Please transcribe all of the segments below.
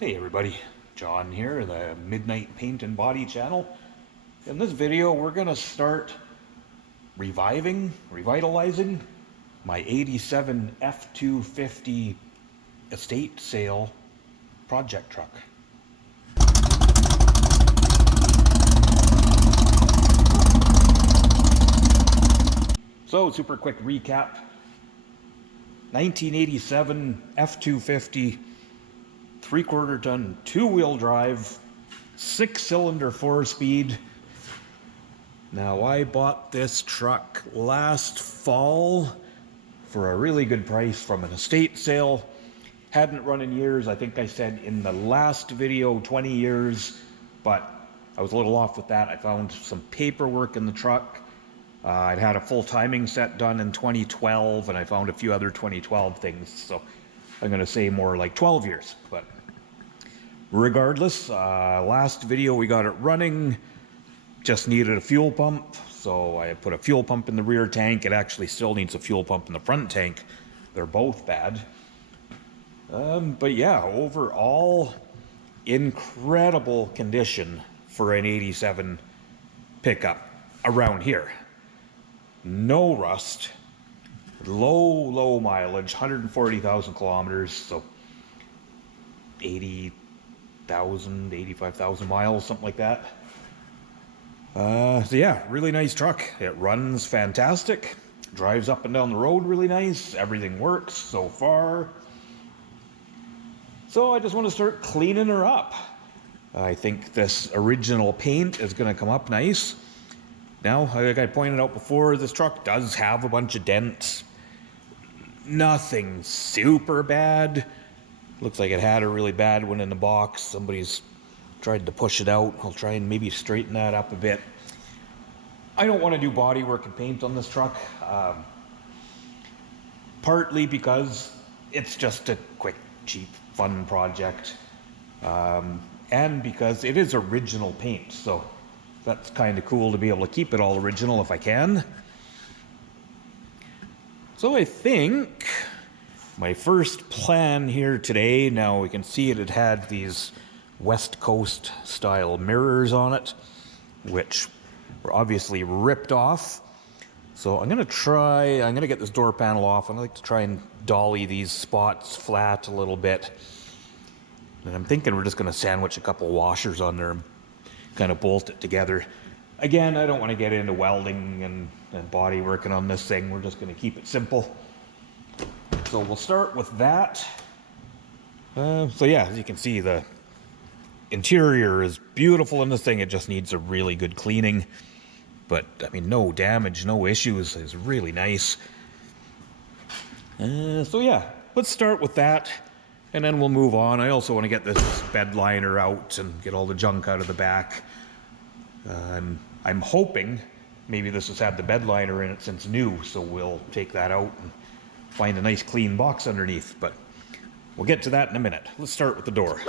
Hey everybody, John here, the Midnight Paint and Body channel. In this video we're going to start revitalizing my 87 F250 estate sale project truck. So super quick recap, 1987 F250 3/4 ton, 2-wheel drive, 6-cylinder 4-speed. Now I bought this truck last fall for a really good price from an estate sale. Hadn't run in years. I think I said in the last video 20 years, but I was a little off with that. I found some paperwork in the truck. I'd had a full timing set done in 2012, and I found a few other 2012 things, so I'm going to say more like 12 years. But regardless, last video we got it running, just needed a fuel pump, so I put a fuel pump in the rear tank. It actually still needs a fuel pump in the front tank. They're both bad. But yeah, overall, incredible condition for an 87 pickup around here. No rust, low mileage, 140,000 kilometers, so 80,000, 85,000 miles, something like that. So yeah, really nice truck. It runs fantastic, drives up and down the road really nice, everything works so far. So I just want to start cleaning her up. I think this original paint is going to come up nice. Now, like I pointed out before, this truck does have a bunch of dents. Nothing super bad. Looks like it had a really bad one in the box. Somebody's tried to push it out. I'll try and maybe straighten that up a bit. I don't want to do body work and paint on this truck. Partly because it's just a quick, cheap, fun project. And because it is original paint, so that's kind of cool to be able to keep it all original if I can. So I think my first plan here today, now we can see it had these West Coast style mirrors on it, which were obviously ripped off. So I'm going to get this door panel off, and I like to try and dolly these spots flat a little bit. And I'm thinking we're just going to sandwich a couple washers on there and kind of bolt it together. Again, I don't want to get into welding and body working on this thing. We're just going to keep it simple. So we'll start with that. So yeah, as you can see, the interior is beautiful in this thing. It just needs a really good cleaning. But, I mean, no damage, no issues. It's really nice. So yeah, let's start with that, and then we'll move on. I also want to get this bed liner out and get all the junk out of the back. I'm hoping maybe this has had the bed liner in it since new, so we'll take that out and find a nice clean box underneath. But we'll get to that in a minute. Let's start with the door.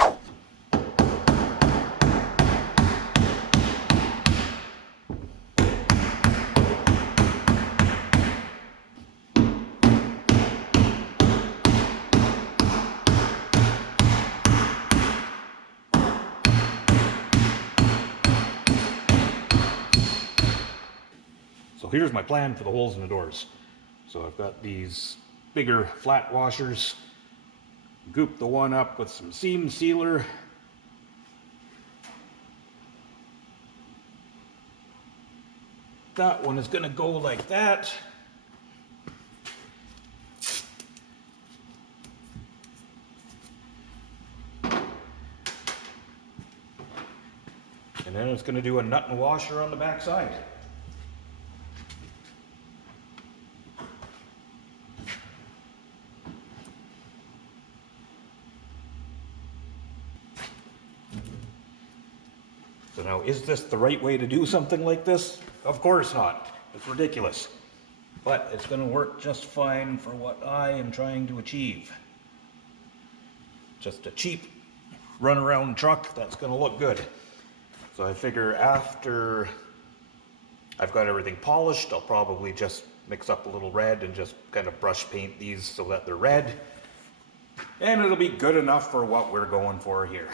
So here's my plan for the holes in the doors. So I've got these bigger flat washers. Goop the one up with some seam sealer. That one is going to go like that. And then it's going to do a nut and washer on the back side. So now, is this the right way to do something like this? Of course not. It's ridiculous. But it's going to work just fine for what I am trying to achieve. Just a cheap runaround truck that's going to look good. So I figure after I've got everything polished, I'll probably just mix up a little red and just kind of brush paint these so that they're red. And it'll be good enough for what we're going for here.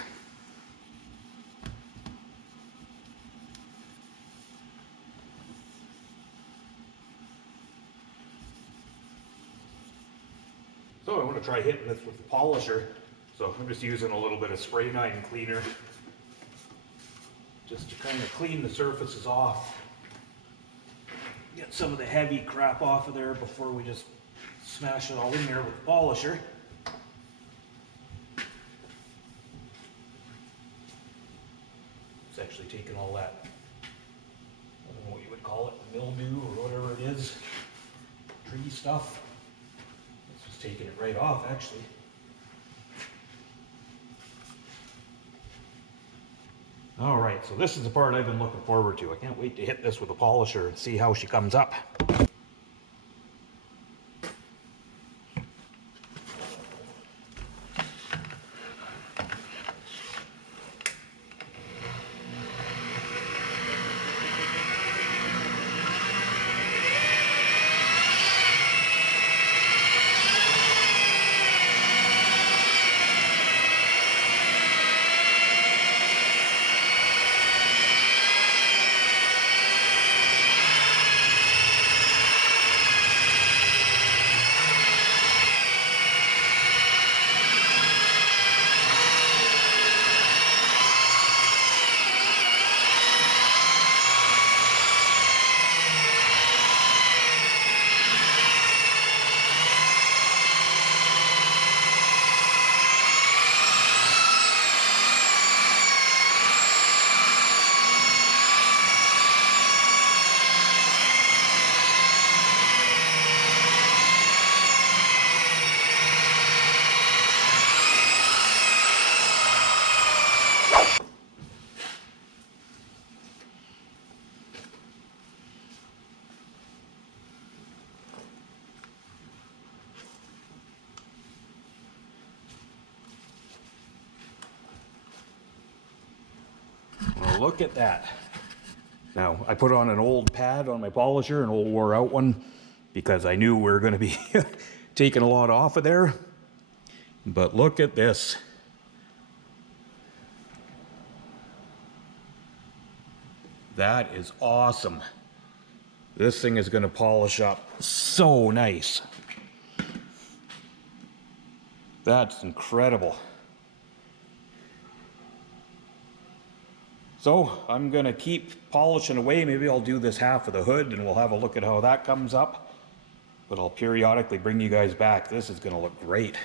So I want to try hitting this with the polisher. So I'm just using a little bit of spray nine cleaner just to kind of clean the surfaces off. Get some of the heavy crap off of there before we just smash it all in there with the polisher. It's actually taking all that, I don't know what you would call it, mildew or whatever it is, tree stuff. It's just taking it right off actually. All right, so this is the part I've been looking forward to. I can't wait to hit this with a polisher and see how she comes up. Well, look at that. Now, I put on an old pad on my polisher, an old wore out one, because I knew we were going to be taking a lot off of there. But look at this. That is awesome. This thing is going to polish up so nice. That's incredible. So I'm going to keep polishing away. Maybe I'll do this half of the hood and we'll have a look at how that comes up. But I'll periodically bring you guys back. This is going to look great.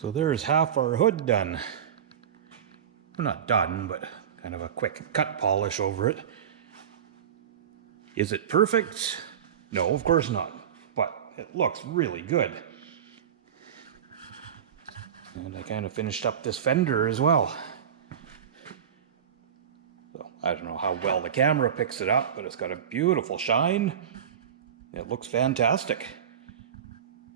So there's half our hood done. Well, not done, but kind of a quick cut polish over it. Is it perfect? No, of course not. But it looks really good. And I kind of finished up this fender as well. So I don't know how well the camera picks it up, but it's got a beautiful shine. It looks fantastic.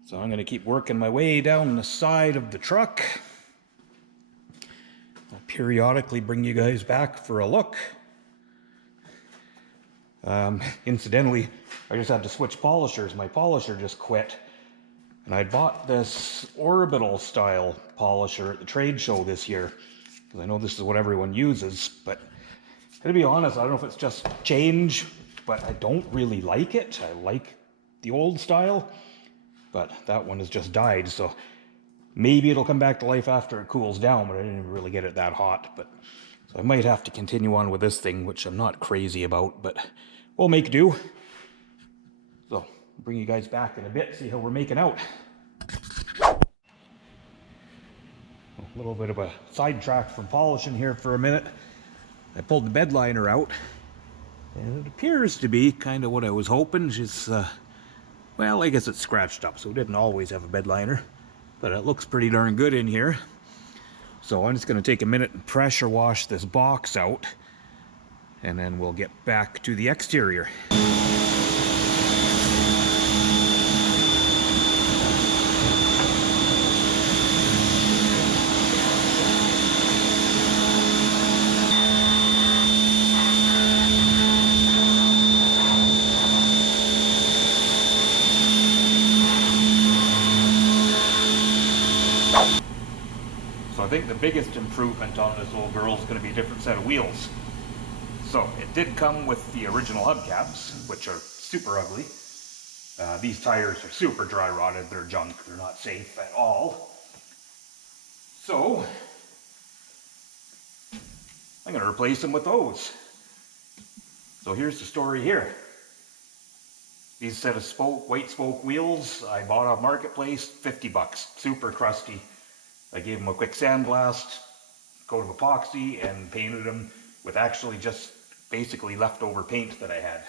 So I'm going to keep working my way down the side of the truck. I'll periodically bring you guys back for a look. Incidentally, I just had to switch polishers. My polisher just quit. And I bought this orbital style polisher at the trade show this year. Because I know this is what everyone uses. But to be honest, I don't know if it's just change, but I don't really like it. I like the old style. But that one has just died, so maybe it'll come back to life after it cools down, but I didn't really get it that hot. But so I might have to continue on with this thing, which I'm not crazy about, but we'll make do. So bring you guys back in a bit, see how we're making out. A little bit of a sidetrack from polishing here for a minute. I pulled the bed liner out, and it appears to be kind of what I was hoping. She's, well, I guess it's scratched up, so it didn't always have a bed liner, but it looks pretty darn good in here. So I'm just going to take a minute and pressure wash this box out, and then we'll get back to the exterior. So I think the biggest improvement on this old girl is going to be a different set of wheels. So it did come with the original hubcaps, which are super ugly. These tires are super dry rotted, they're junk, they're not safe at all. So I'm going to replace them with those. So here's the story here. These set of white spoke wheels I bought off Marketplace, 50 bucks, super crusty. I gave them a quick sandblast, coat of epoxy, and painted them with actually just basically leftover paint that I had.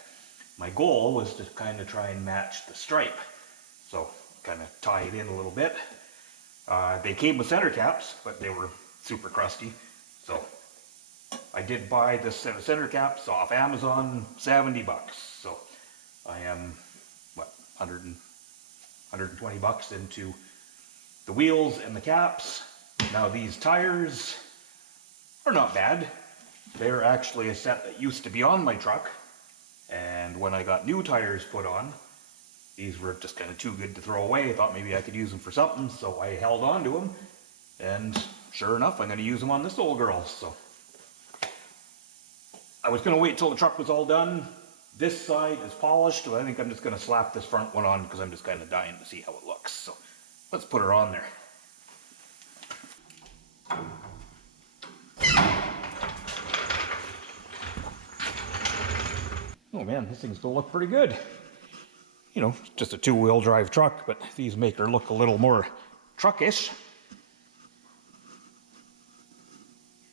My goal was to kind of try and match the stripe, so kind of tie it in a little bit. They came with center caps, but they were super crusty, so I did buy this set of center caps off Amazon, 70 bucks. So I am, what, 120 bucks into the wheels and the caps. Now these tires are not bad. They're actually a set that used to be on my truck, and when I got new tires put on, these were just kind of too good to throw away. I thought maybe I could use them for something, so I held on to them, and sure enough, I'm going to use them on this old girl. So I was going to wait till the truck was all done. This side is polished, so I think I'm just going to slap this front one on because I'm just kind of dying to see how it looks. So let's put her on there. Oh man, this thing's gonna look pretty good. You know, just a two-wheel drive truck, but these make her look a little more truckish.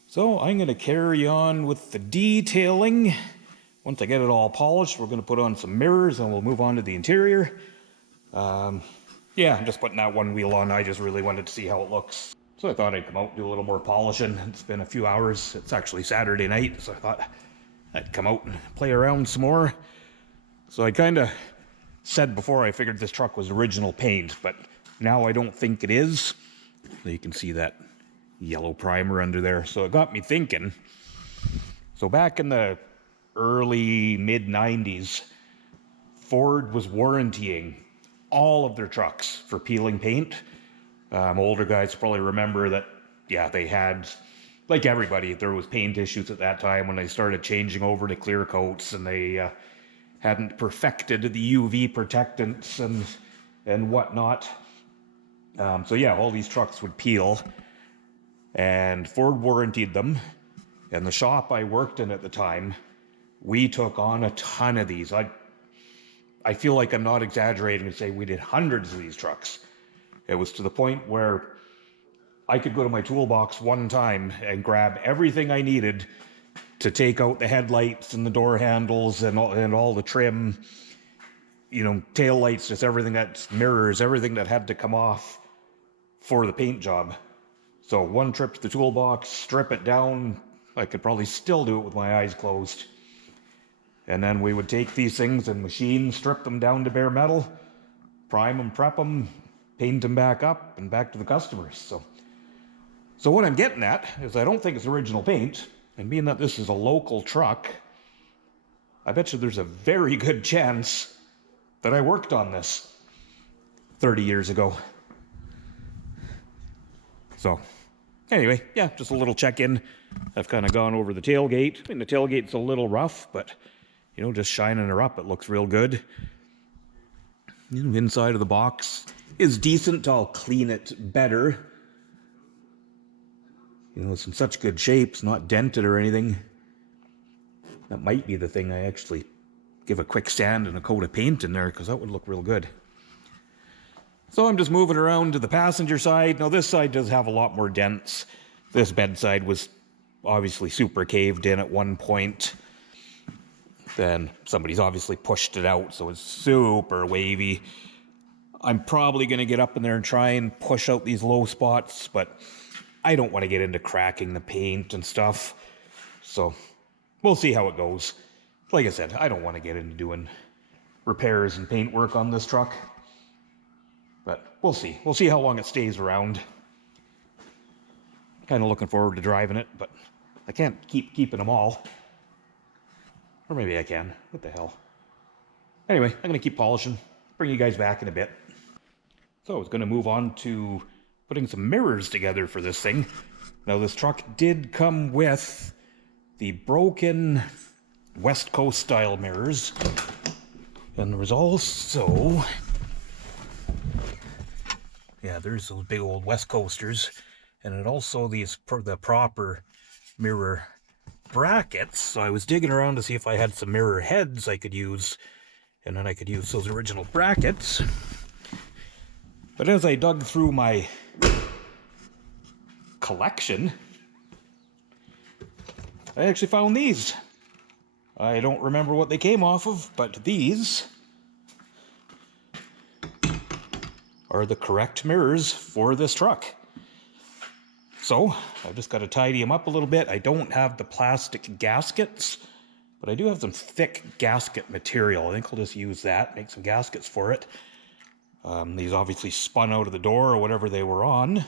So I'm gonna carry on with the detailing. Once I get it all polished, we're gonna put on some mirrors and we'll move on to the interior. Yeah, I'm just putting that one wheel on. I just really wanted to see how it looks. So I thought I'd come out and do a little more polishing. It's been a few hours. It's actually Saturday night, so I thought I'd come out and play around some more. So I kind of said before I figured this truck was original paint, but now I don't think it is. So you can see that yellow primer under there. So it got me thinking. So back in the early mid-90s, Ford was warrantying all of their trucks for peeling paint. Older guys probably remember that, yeah, they had, like everybody, there was paint issues at that time when they started changing over to clear coats, and they hadn't perfected the UV protectants and whatnot. So yeah, all these trucks would peel, and Ford warrantied them. And the shop I worked in at the time, we took on a ton of these. I feel like I'm not exaggerating to say we did hundreds of these trucks. It was to the point where I could go to my toolbox one time and grab everything I needed to take out the headlights and the door handles and all the trim, you know, tail lights, just everything that's mirrors, everything that had to come off for the paint job. So one trip to the toolbox, strip it down. I could probably still do it with my eyes closed. And then we would take these things and machine strip them down to bare metal, prime them, prep them, paint them back up, and back to the customers. So what I'm getting at is I don't think it's original paint, and being that this is a local truck, I bet you there's a very good chance that I worked on this 30 years ago. So anyway, yeah, just a little check-in. I've kind of gone over the tailgate. I mean, the tailgate's a little rough, but, you know, just shining her up, it looks real good. You know, inside of the box is decent. I'll clean it better. You know, it's in such good shape. It's not dented or anything. That might be the thing I actually give a quick sand and a coat of paint in there, because that would look real good. So I'm just moving around to the passenger side. Now this side does have a lot more dents. This bedside was obviously super caved in at one point. Then somebody's obviously pushed it out, so it's super wavy. I'm probably going to get up in there and try and push out these low spots, but I don't want to get into cracking the paint and stuff. So we'll see how it goes. Like I said, I don't want to get into doing repairs and paint work on this truck. But we'll see. We'll see how long it stays around. Kind of looking forward to driving it, but I can't keep keeping them all. Or maybe I can. What the hell? Anyway, I'm going to keep polishing. Bring you guys back in a bit. So I was going to move on to putting some mirrors together for this thing. Now this truck did come with the broken West Coast style mirrors. And there was also... yeah, there's those big old West Coasters. And it also the proper mirror brackets. So I was digging around to see if I had some mirror heads I could use. And then I could use those original brackets. But as I dug through my collection, I actually found these. I don't remember what they came off of, but these are the correct mirrors for this truck. So I've just got to tidy them up a little bit. I don't have the plastic gaskets, but I do have some thick gasket material. I think I'll just use that, make some gaskets for it. These obviously spun out of the door or whatever they were on.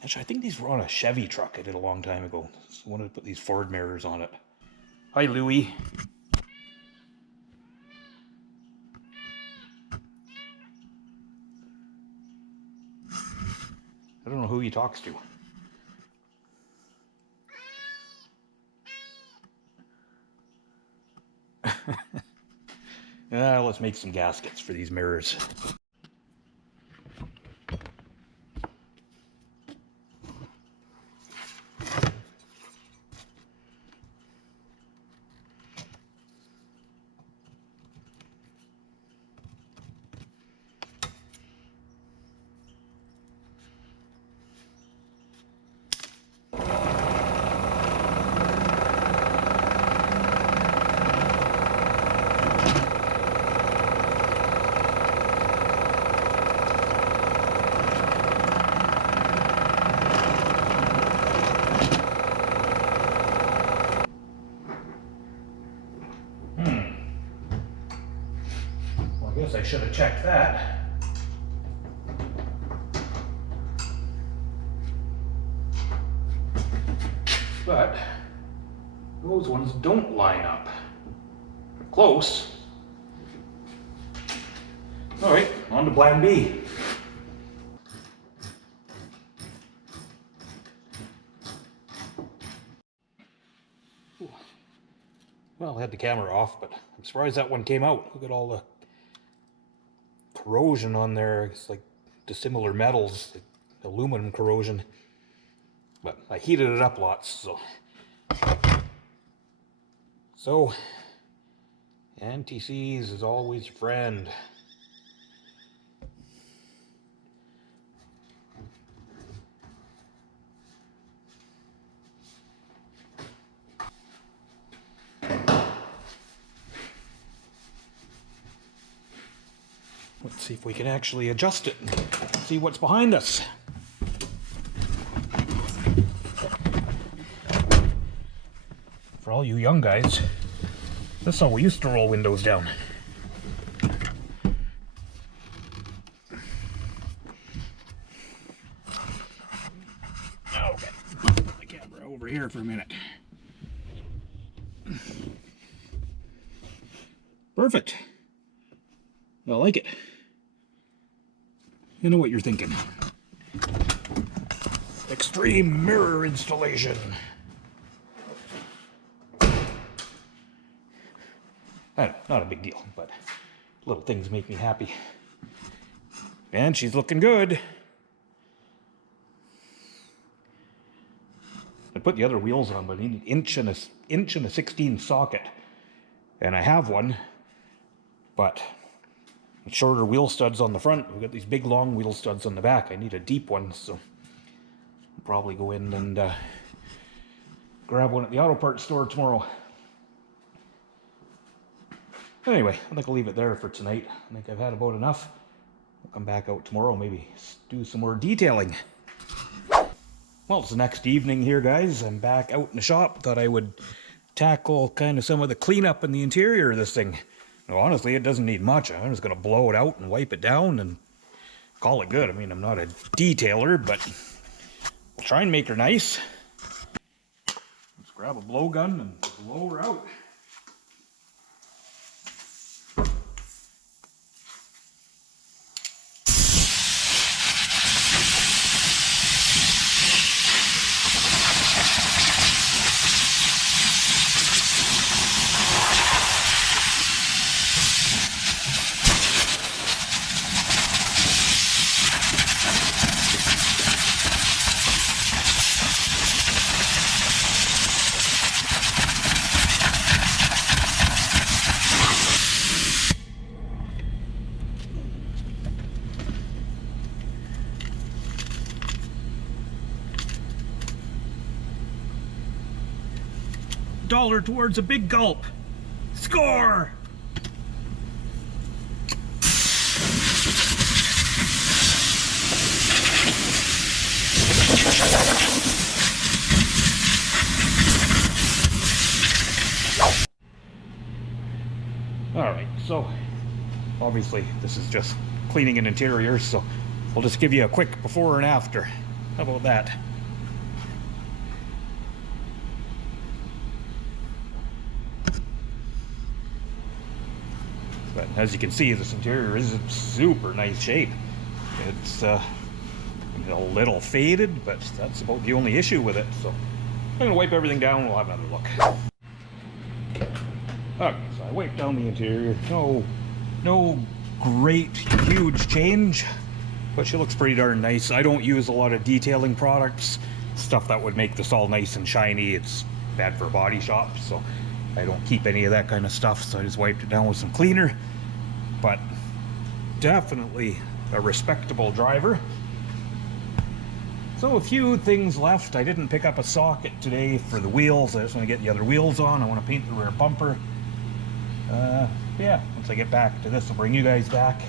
Actually, I think these were on a Chevy truck I did a long time ago. So I wanted to put these Ford mirrors on it. Hi, Louie. I don't know who he talks to. Let's make some gaskets for these mirrors. I guess I should have checked that. But those ones don't line up. Close. All right, on to plan B. Well, I had the camera off, but I'm surprised that one came out. Look at all the corrosion on there. It's like dissimilar metals, like aluminum corrosion. But I heated it up lots, so anti-seize is always your friend. Let's see if we can actually adjust it and see what's behind us. For all you young guys, that's how we used to roll windows down. Okay, put the camera over here for a minute. Perfect. I like it. You know what you're thinking. Extreme mirror installation. Not a big deal, but little things make me happy. And she's looking good. I put the other wheels on, but I need an inch and a 16 socket. and I have one, but with shorter wheel studs on the front. We've got these big long wheel studs on the back. I need a deep one, so I'll probably go in and grab one at the auto parts store tomorrow. Anyway, I think I'll leave it there for tonight. I think I've had about enough. I'll come back out tomorrow, maybe do some more detailing. Well, it's the next evening here, guys. I'm back out in the shop. Thought I would tackle kind of some of the cleanup in the interior of this thing. Now, honestly, it doesn't need much. I'm just going to blow it out and wipe it down and call it good. I mean, I'm not a detailer, but I'll try and make her nice. Let's grab a blowgun and blow her out. $1 towards a big gulp. Score! Alright, so obviously this is just cleaning an interior, so I'll just give you a quick before and after. How about that? But as you can see, this interior is in super nice shape. It's a little faded, but that's about the only issue with it. So I'm going to wipe everything down and we'll have another look. Okay, so I wiped down the interior. No great, huge change, but she looks pretty darn nice. I don't use a lot of detailing products, stuff that would make this all nice and shiny. It's bad for a body shop, so I don't keep any of that kind of stuff, so I just wiped it down with some cleaner. But definitely a respectable driver. So a few things left. I didn't pick up a socket today for the wheels. I just want to get the other wheels on. I want to paint the rear bumper. Yeah, once I get back to this, I'll bring you guys back.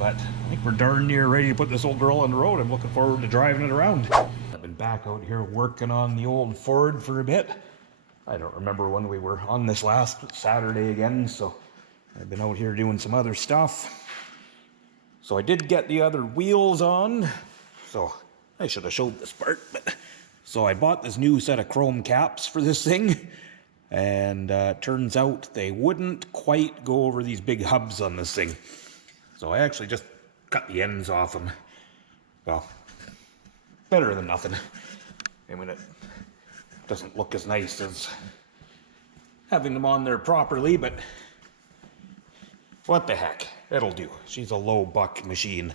But I think we're darn near ready to put this old girl on the road. I'm looking forward to driving it around. I've been back out here working on the old Ford for a bit. I don't remember when we were on this last Saturday again, so I've been out here doing some other stuff. So I did get the other wheels on, so I should have showed this part. But so I bought this new set of chrome caps for this thing, and turns out they wouldn't quite go over these big hubs on this thing. So I actually just cut the ends off them. Well, better than nothing. I mean, it doesn't look as nice as having them on there properly, but what the heck, it'll do. She's a low buck machine.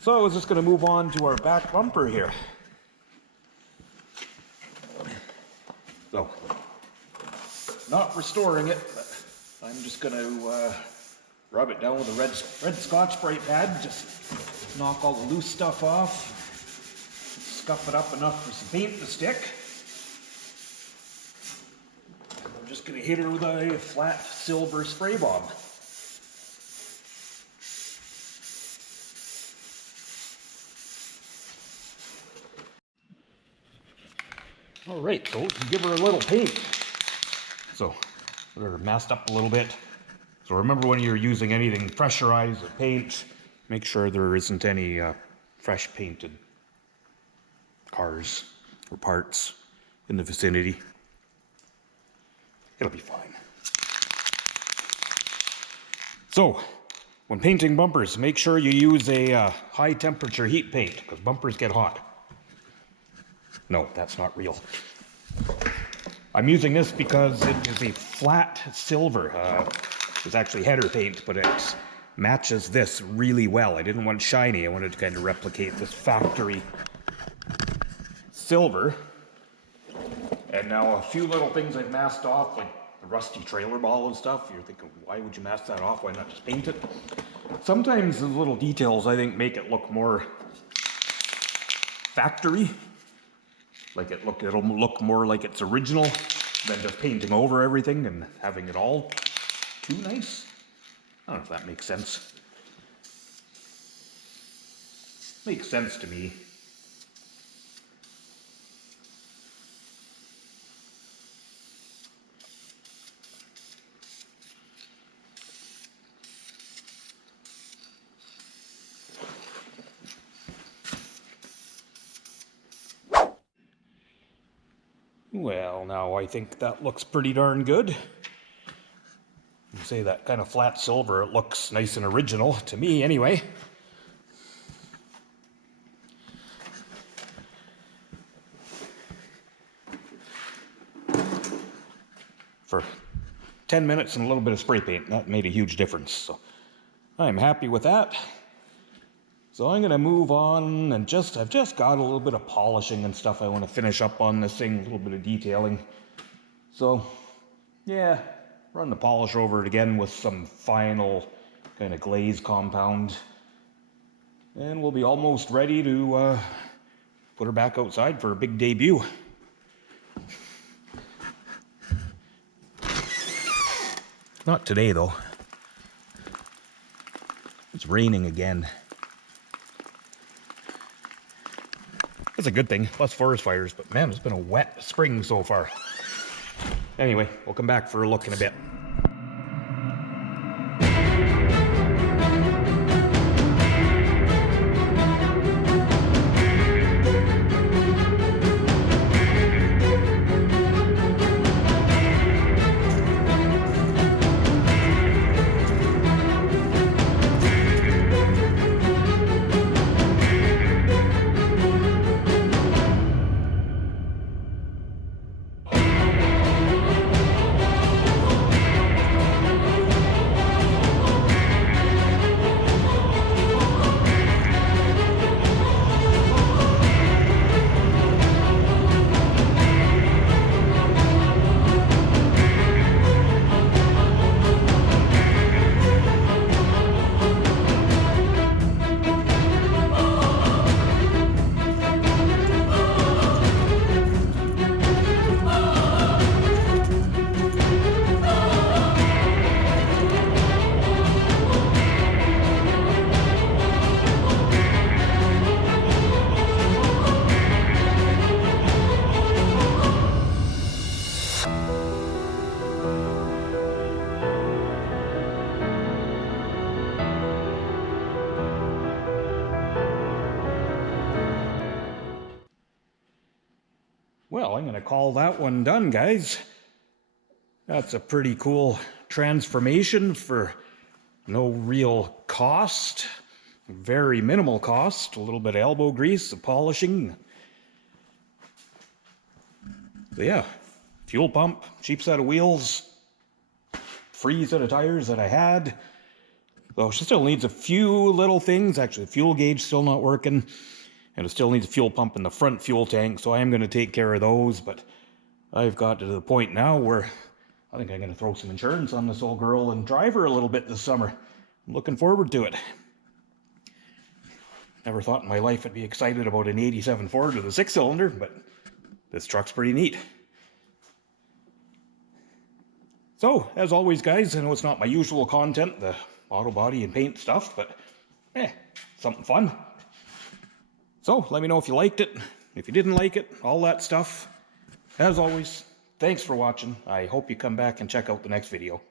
So I was just going to move on to our back bumper here. So, not restoring it, but I'm just going to rub it down with a red Scotch-Brite pad, just knock all the loose stuff off. Scuff it up enough for some paint to stick. I'm just going to hit her with a flat silver spray bomb. All right, so let's give her a little paint. So, we're messed up a little bit. So remember, when you're using anything pressurized or paint, make sure there isn't any fresh painted cars or parts in the vicinity. It'll be fine. So, when painting bumpers, make sure you use a high temperature heat paint, because bumpers get hot. No, that's not real. I'm using this because it is a flat silver. It's actually header paint, but it matches this really well. I didn't want shiny. I wanted to kind of replicate this factory silver. And now a few little things I've masked off, like the rusty trailer ball and stuff. You're thinking, why would you mask that off? Why not just paint it? Sometimes the little details, I think, make it look more factory. Like it'll look more like it's original than just painting over everything and having it all too nice. I don't know if that makes sense. Makes sense to me. Well, now I think that looks pretty darn good. You say that kind of flat silver, it looks nice and original, to me anyway. For 10 minutes and a little bit of spray paint, that made a huge difference. So I'm happy with that. So I'm going to move on and I've just got a little bit of polishing and stuff I want to finish up on this thing, a little bit of detailing. So, yeah, run the polish over it again with some final kind of glaze compound. And we'll be almost ready to put her back outside for a big debut. Not today, though. It's raining again. That's a good thing, less forest fires, but man, it's been a wet spring so far. Anyway, we'll come back for a look in a bit. Well, I'm going to call that one done, guys. That's a pretty cool transformation for no real cost. Very minimal cost. A little bit of elbow grease, some polishing. So yeah, fuel pump, cheap set of wheels, free set of tires that I had. Though she still needs a few little things. Actually, the fuel gauge still not working. And it still needs a fuel pump in the front fuel tank, so I am going to take care of those. But I've got to the point now where I think I'm going to throw some insurance on this old girl and drive her a little bit this summer. I'm looking forward to it. Never thought in my life I'd be excited about an 87 Ford with a 6-cylinder, but this truck's pretty neat. So, as always, guys, I know it's not my usual content, the auto body and paint stuff, but something fun. So, let me know if you liked it, if you didn't like it, all that stuff. As always, thanks for watching. I hope you come back and check out the next video.